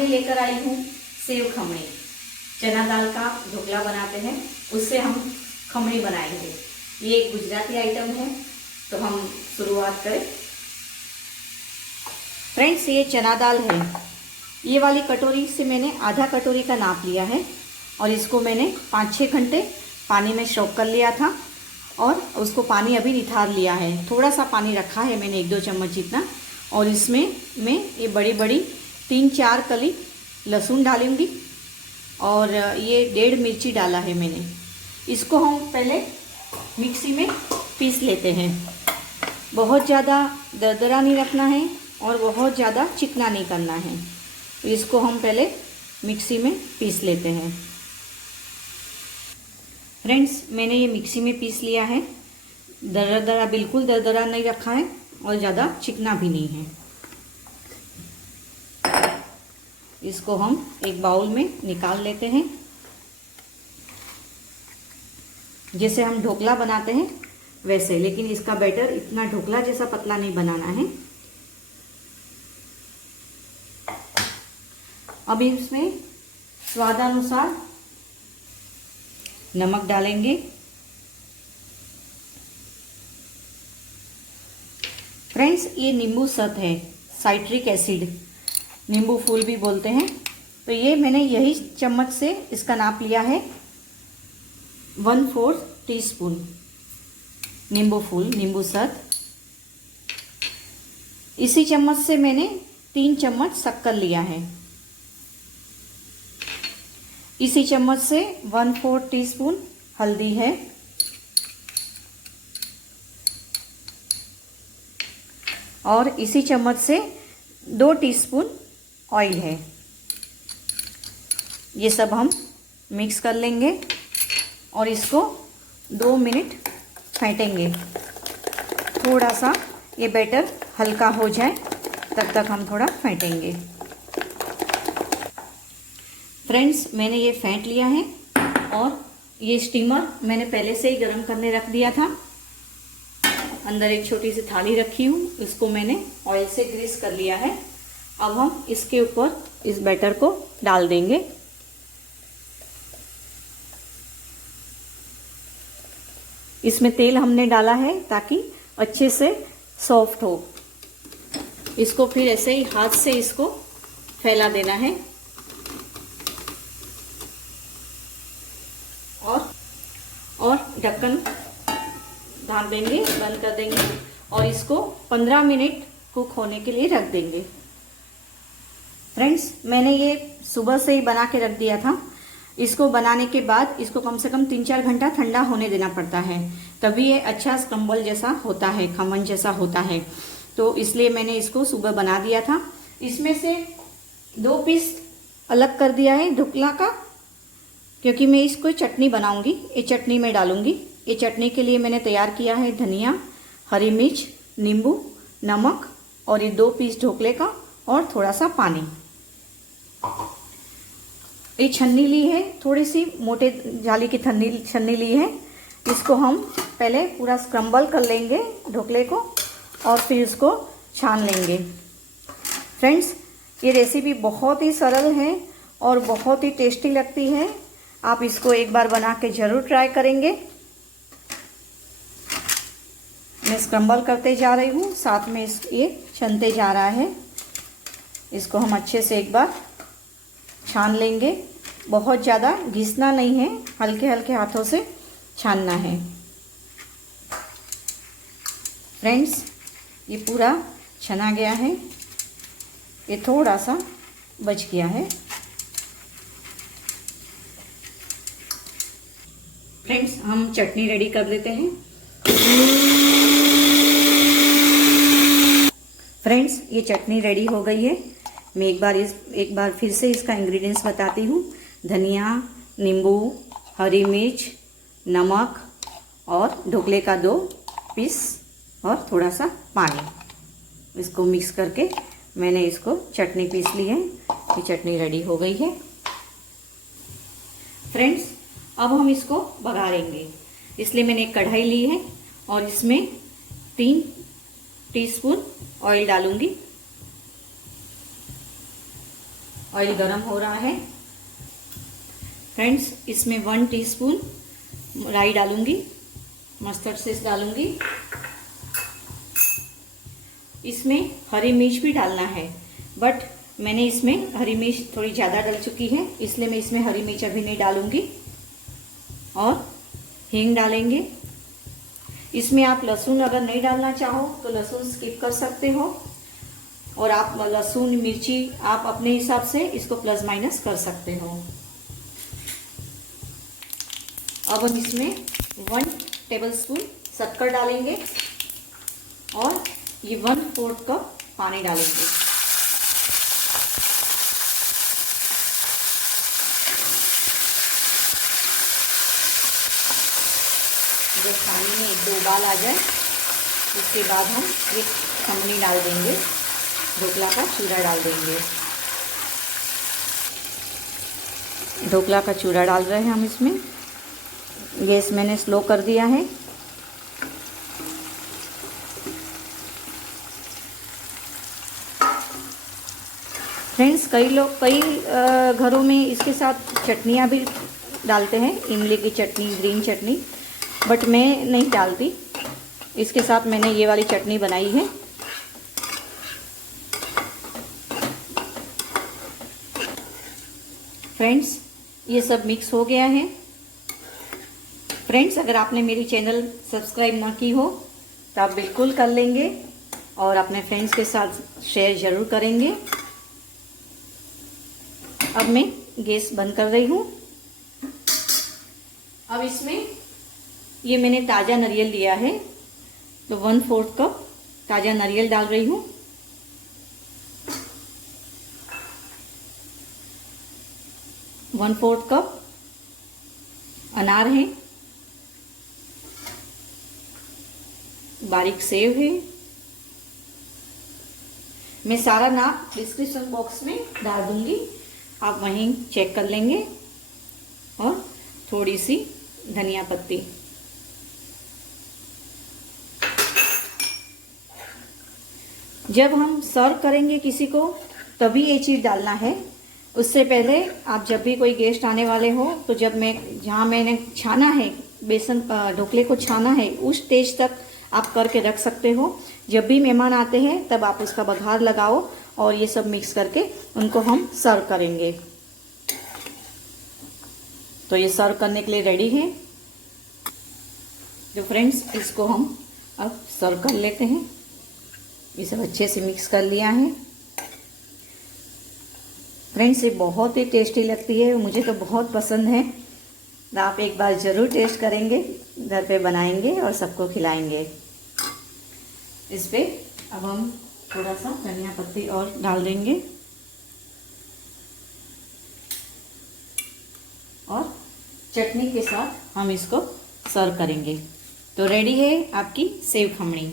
में लेकर आई हूँ सेव खमणी। चना दाल का ढोकला बनाते हैं, उससे हम खमणी बनाएंगे। ये एक गुजराती आइटम है, तो हम शुरुआत करें। फ्रेंड्स, ये चना दाल है। ये वाली कटोरी से मैंने आधा कटोरी का नाप लिया है और इसको मैंने 5-6 घंटे पानी में सोक कर लिया था और उसको पानी अभी निथार लिया है। थोड़ा सा पानी रखा है मैंने, 1-2 चम्मच जितना। और इसमें मैं ये बड़ी बड़ी 3-4 कली लहसुन डालूंगी और ये 1.5 मिर्ची डाला है मैंने। इसको हम पहले मिक्सी में पीस लेते हैं। बहुत ज़्यादा दरदरा नहीं रखना है और बहुत ज़्यादा चिकना नहीं करना है। तो इसको हम पहले मिक्सी में पीस लेते हैं। फ्रेंड्स, मैंने ये मिक्सी में पीस लिया है। दरदरा, बिल्कुल दरदरा नहीं रखा है और ज़्यादा चिकना भी नहीं है। इसको हम एक बाउल में निकाल लेते हैं। जैसे हम ढोकला बनाते हैं वैसे, लेकिन इसका बैटर इतना ढोकला जैसा पतला नहीं बनाना है। अब इसमें स्वादानुसार नमक डालेंगे। फ्रेंड्स, ये नींबू सत है, साइट्रिक एसिड, नींबू फूल भी बोलते हैं। तो ये मैंने यही चम्मच से इसका नाप लिया है, 1/4 टीस्पून नींबू फूल, नींबू सत। इसी चम्मच से मैंने 3 चम्मच शक्कर लिया है। इसी चम्मच से 1/4 टीस्पून हल्दी है और इसी चम्मच से 2 टीस्पून ऑयल है। ये सब हम मिक्स कर लेंगे और इसको 2 मिनट फेंटेंगे। थोड़ा सा ये बैटर हल्का हो जाए तब तक हम थोड़ा फेंटेंगे। फ्रेंड्स, मैंने ये फेंट लिया है और ये स्टीमर मैंने पहले से ही गर्म करने रख दिया था। अंदर एक छोटी सी थाली रखी हूँ, इसको मैंने ऑयल से ग्रीस कर लिया है। अब हम इसके ऊपर इस बैटर को डाल देंगे। इसमें तेल हमने डाला है ताकि अच्छे से सॉफ्ट हो। इसको फिर ऐसे ही हाथ से इसको फैला देना है और ढक्कन ढाक देंगे, बंद कर देंगे और इसको 15 मिनट कुक होने के लिए रख देंगे। फ्रेंड्स, मैंने ये सुबह से ही बना के रख दिया था। इसको बनाने के बाद इसको कम से कम 3-4 घंटा ठंडा होने देना पड़ता है, तभी ये अच्छा स्क्रम्बल जैसा होता है, खमन जैसा होता है। तो इसलिए मैंने इसको सुबह बना दिया था। इसमें से 2 पीस अलग कर दिया है ढोकला का, क्योंकि मैं इसको चटनी बनाऊंगी। ये चटनी में डालूंगी। ये चटनी के लिए मैंने तैयार किया है धनिया, हरी मिर्च, नींबू, नमक और ये 2 पीस ढोकले का और थोड़ा सा पानी। ये छन्नी ली है, थोड़ी सी मोटे जाली की छन्नी ली है। इसको हम पहले पूरा स्क्रम्बल कर लेंगे ढोकले को और फिर इसको छान लेंगे। फ्रेंड्स, ये रेसिपी बहुत ही सरल है और बहुत ही टेस्टी लगती है। आप इसको एक बार बना के ज़रूर ट्राई करेंगे। मैं स्क्रम्बल करते जा रही हूँ, साथ में ये छनते जा रहा है। इसको हम अच्छे से एक बार छान लेंगे। बहुत ज़्यादा घिसना नहीं है, हल्के हल्के हाथों से छानना है। फ्रेंड्स, ये पूरा छना गया है, ये थोड़ा सा बच गया है। फ्रेंड्स, हम चटनी रेडी कर लेते हैं। फ्रेंड्स, ये चटनी रेडी हो गई है। मैं एक बार फिर से इसका इंग्रेडिएंट्स बताती हूँ। धनिया, नींबू, हरी मिर्च, नमक और ढोकले का 2 पीस और थोड़ा सा पानी। इसको मिक्स करके मैंने इसको चटनी पीस ली है। ये चटनी रेडी हो गई है। फ्रेंड्स, अब हम इसको बघारेंगे, इसलिए मैंने एक कढ़ाई ली है और इसमें 3 टीस्पून ऑयल डालूंगी। ऑयल गरम हो रहा है। फ्रेंड्स, इसमें 1 टीस्पून राई डालूंगी, मस्टर्ड सीड्स डालूंगी। इसमें हरी मिर्च भी डालना है, बट मैंने इसमें हरी मिर्च थोड़ी ज़्यादा डल चुकी है, इसलिए मैं इसमें हरी मिर्च अभी नहीं डालूंगी। और हींग डालेंगे। इसमें आप लहसुन अगर नहीं डालना चाहो तो लहसुन स्किप कर सकते हो, और आप लहसुन मिर्ची आप अपने हिसाब से इसको प्लस माइनस कर सकते हो। अब हम इसमें 1 टेबलस्पून शक्कर डालेंगे और ये 1/4 कप पानी डालेंगे। जब पानी में 1-2 उबाल आ जाए उसके बाद हम ये खमनी डाल देंगे, ढोकला का चूरा डाल देंगे। ढोकला का चूरा डाल रहे हैं हम इसमें। गैस मैंने स्लो कर दिया है। फ्रेंड्स, कई घरों में इसके साथ चटनियाँ भी डालते हैं, इमली की चटनी, ग्रीन चटनी, बट मैं नहीं डालती। इसके साथ मैंने ये वाली चटनी बनाई है। फ्रेंड्स, ये सब मिक्स हो गया है। फ्रेंड्स, अगर आपने मेरी चैनल सब्सक्राइब ना की हो तो आप बिल्कुल कर लेंगे और अपने फ्रेंड्स के साथ शेयर ज़रूर करेंगे। अब मैं गैस बंद कर रही हूँ। अब इसमें ये मैंने ताज़ा नारियल लिया है, तो 1/4 कप ताज़ा नारियल डाल रही हूँ। वन 1/4 कप अनार है, बारीक सेव है। मैं सारा नाप डिस्क्रिप्शन बॉक्स में डाल दूंगी, आप वहीं चेक कर लेंगे। और थोड़ी सी धनिया पत्ती। जब हम सर्व करेंगे किसी को तभी ये चीज़ डालना है। उससे पहले आप जब भी कोई गेस्ट आने वाले हो तो जहाँ मैंने छाना है, बेसन ढोकले को छाना है, उस स्टेज तक आप करके रख सकते हो। जब भी मेहमान आते हैं तब आप उसका बघार लगाओ और ये सब मिक्स करके उनको हम सर्व करेंगे। तो ये सर्व करने के लिए रेडी है। तो फ्रेंड्स, इसको हम अब सर्व कर लेते हैं। ये सब अच्छे से मिक्स कर लिया है। फ्रेंड्स, ये बहुत ही टेस्टी लगती है, मुझे तो बहुत पसंद है। तो आप एक बार ज़रूर टेस्ट करेंगे, घर पे बनाएंगे और सबको खिलाएंगे। इस पे अब हम थोड़ा सा धनिया पत्ती और डाल देंगे और चटनी के साथ हम इसको सर्व करेंगे। तो रेडी है आपकी सेव खमणी।